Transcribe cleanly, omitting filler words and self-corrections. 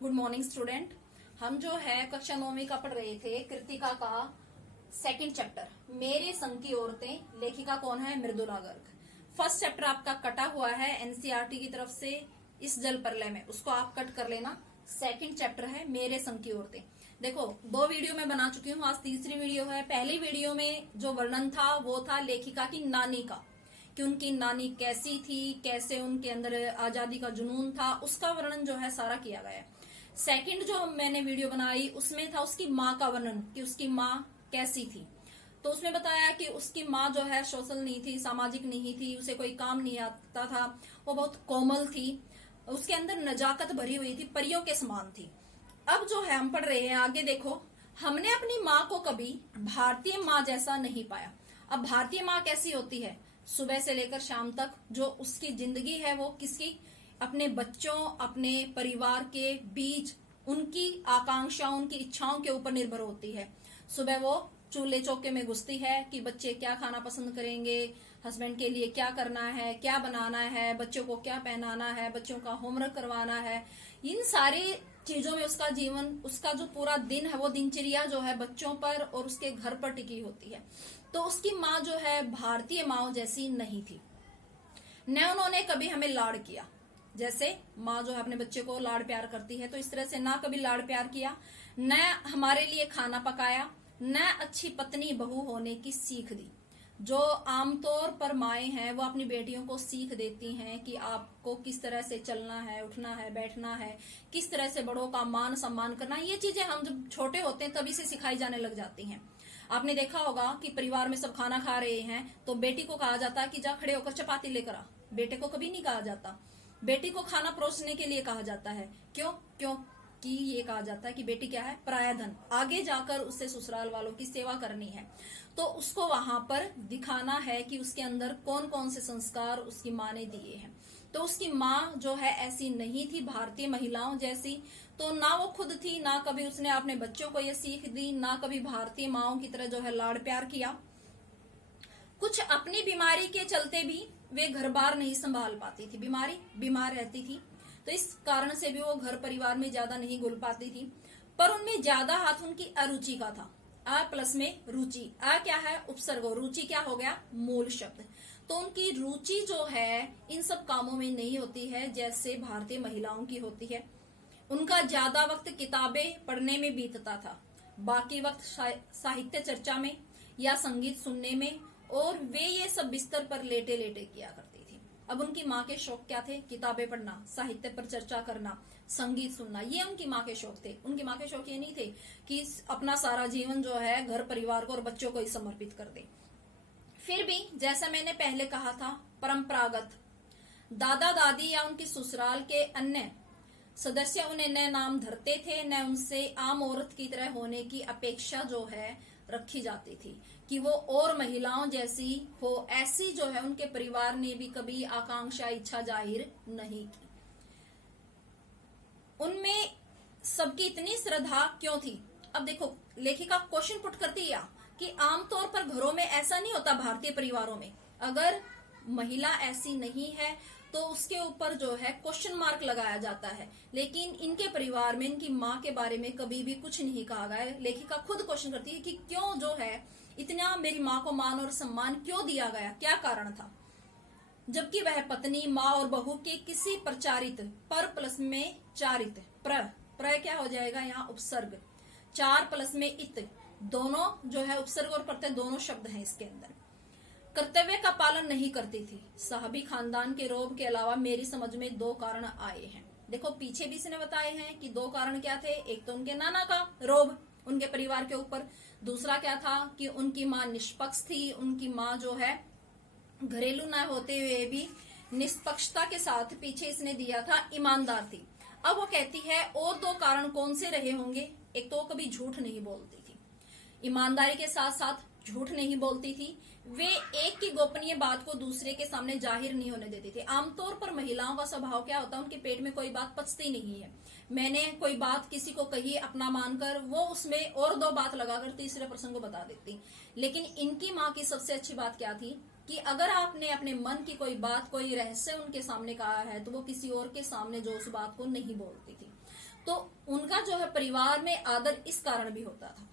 Good morning student. हम जो है कक्षा 9वीं का पढ़ रहे थे कृतिका का सेकंड चैप्टर मेरे संग की औरतें। लेखिका कौन है? मृदुला गर्ग। फर्स्ट चैप्टर आपका कटा हुआ है एनसीईआरटी की तरफ से इस जल प्रलय में, उसको आप कट कर लेना। सेकंड चैप्टर है मेरे संग की औरतें। देखो 2 वीडियो में बना चुकी हूँ, आज तीसरी वीडियो है। पहली वीडियो में जो वर्णन था वो था लेखिका की नानी का, कि उनकी नानी कैसी थी, कैसे उनके अंदर आजादी का जुनून था, उसका वर्णन जो है सारा किया गया है। सेकंड जो मैंने वीडियो बनाई उसमें था उसकी माँ का वर्णन, कि उसकी माँ कैसी थी। तो उसमें बताया कि उसकी माँ जो है सोशल नहीं थी, सामाजिक नहीं थी, उसे कोई काम नहीं आता था, वो बहुत कोमल थी, उसके अंदर नजाकत भरी हुई थी, परियों के समान थी। अब जो है हम पढ़ रहे हैं आगे, देखो हमने अपनी माँ को कभी भारतीय माँ जैसा नहीं पाया। अब भारतीय माँ कैसी होती है? सुबह से लेकर शाम तक जो उसकी जिंदगी है वो किसकी? अपने बच्चों, अपने परिवार के बीच उनकी आकांक्षाओं, उनकी इच्छाओं के ऊपर निर्भर होती है। सुबह वो चूल्हे चौके में घुसती है कि बच्चे क्या खाना पसंद करेंगे, हस्बैंड के लिए क्या करना है, क्या बनाना है, बच्चों को क्या पहनाना है, बच्चों का होमवर्क करवाना है। इन सारी चीजों में उसका जीवन, उसका जो पूरा दिन है वो दिनचर्या जो है बच्चों पर और उसके घर पर टिकी होती है। तो उसकी माँ जो है भारतीय माँ जैसी नहीं थी। न उन्होंने कभी हमें लाड़ किया, जैसे माँ जो है अपने बच्चे को लाड़ प्यार करती है, तो इस तरह से ना कभी लाड़ प्यार किया, न हमारे लिए खाना पकाया, न अच्छी पत्नी बहू होने की सीख दी। जो आमतौर पर माए हैं वो अपनी बेटियों को सीख देती हैं कि आपको किस तरह से चलना है, उठना है, बैठना है, किस तरह से बड़ों का मान सम्मान करना है। ये चीजें हम जब छोटे होते हैं तभी से सिखाई जाने लग जाती हैं। आपने देखा होगा कि परिवार में सब खाना खा रहे हैं तो बेटी को कहा जाता है कि जा खड़े होकर चपाती लेकर आ। बेटे को कभी नहीं कहा जाता। बेटी को खाना परोसने के लिए कहा जाता है। क्यों? क्योंकि ये कहा जाता है कि बेटी क्या है? पराया धन, आगे जाकर उससे ससुराल वालों की सेवा करनी है। तो उसको वहां पर दिखाना है कि उसके अंदर कौन कौन से संस्कार उसकी माँ ने दिए हैं। तो उसकी माँ जो है ऐसी नहीं थी भारतीय महिलाओं जैसी। तो ना वो खुद थी, ना कभी उसने अपने बच्चों को ये सीख दी, ना कभी भारतीय माओं की तरह जो है लाड़ प्यार किया। कुछ अपनी बीमारी के चलते भी वे घर बार नहीं संभाल पाती थी, बीमार रहती थी, तो इस कारण से भी वो घर परिवार में ज्यादा नहीं घुल पाती थी। पर उनमें ज्यादा हाथ उनकी अरुचि का था। आ प्लस में रुचि, आ क्या है? उपसर्ग, रुचि क्या हो गया? मूल शब्द। तो उनकी रुचि जो है इन सब कामों में नहीं होती है जैसे भारतीय महिलाओं की होती है। उनका ज्यादा वक्त किताबें पढ़ने में बीतता था, बाकी वक्त साहित्य चर्चा में या संगीत सुनने में, और वे ये सब बिस्तर पर लेटे लेटे किया करती थी। अब उनकी माँ के शौक क्या थे? किताबें पढ़ना, साहित्य पर चर्चा करना, संगीत सुनना, ये उनकी माँ के शौक थे। उनकी माँ के शौक ये नहीं थे कि अपना सारा जीवन जो है घर परिवार को और बच्चों को ही समर्पित कर दे। फिर भी जैसा मैंने पहले कहा था, परंपरागत दादा दादी या उनकी ससुराल के अन्य सदस्य उन्हें न नाम धरते थे, न उनसे आम औरत की तरह होने की अपेक्षा जो है रखी जाती थी कि वो और महिलाओं जैसी हो। ऐसी जो है उनके परिवार ने भी कभी आकांक्षा, इच्छा जाहिर नहीं की। उनमें सबकी इतनी श्रद्धा क्यों थी? अब देखो लेखिका क्वेश्चन पुट करती है कि आमतौर पर घरों में ऐसा नहीं होता। भारतीय परिवारों में अगर महिला ऐसी नहीं है तो उसके ऊपर जो है क्वेश्चन मार्क लगाया जाता है, लेकिन इनके परिवार में इनकी माँ के बारे में कभी भी कुछ नहीं कहा गया है। लेखिका खुद क्वेश्चन करती है कि क्यों जो है इतना मेरी माँ को मान और सम्मान क्यों दिया गया, क्या कारण था, जबकि वह पत्नी, माँ और बहू के किसी प्रचारित, पर प्लस में चारित, प्र क्या हो जाएगा यहाँ? उपसर्ग, चार प्लस में इत, दोनों जो है उपसर्ग और प्रत्यय दोनों शब्द हैं इसके अंदर, कर्तव्य का पालन नहीं करती थी। साहबी खानदान के रोब के अलावा मेरी समझ में 2 कारण आए हैं। देखो पीछे भी इसने बताए हैं कि 2 कारण क्या थे। एक तो उनके नाना का रोब उनके परिवार के ऊपर, दूसरा क्या था कि उनकी माँ निष्पक्ष थी। उनकी माँ जो है घरेलू न होते हुए भी निष्पक्षता के साथ, पीछे इसने दिया था ईमानदार थी। अब वो कहती है और 2 कारण कौन से रहे होंगे? एक तो कभी झूठ नहीं बोलती थी, ईमानदारी के साथ साथ झूठ नहीं बोलती थी। वे एक की गोपनीय बात को दूसरे के सामने जाहिर नहीं होने देती थी। आमतौर पर महिलाओं का स्वभाव क्या होता है? उनके पेट में कोई बात पचती नहीं है। मैंने कोई बात किसी को कही अपना मानकर, वो उसमें और 2 बात लगाकर तीसरे प्रसंग को बता देती। लेकिन इनकी माँ की सबसे अच्छी बात क्या थी कि अगर आपने अपने मन की कोई बात, कोई रहस्य उनके सामने कहा है तो वो किसी और के सामने जो उस बात को नहीं बोलती थी। तो उनका जो है परिवार में आदर इस कारण भी होता था।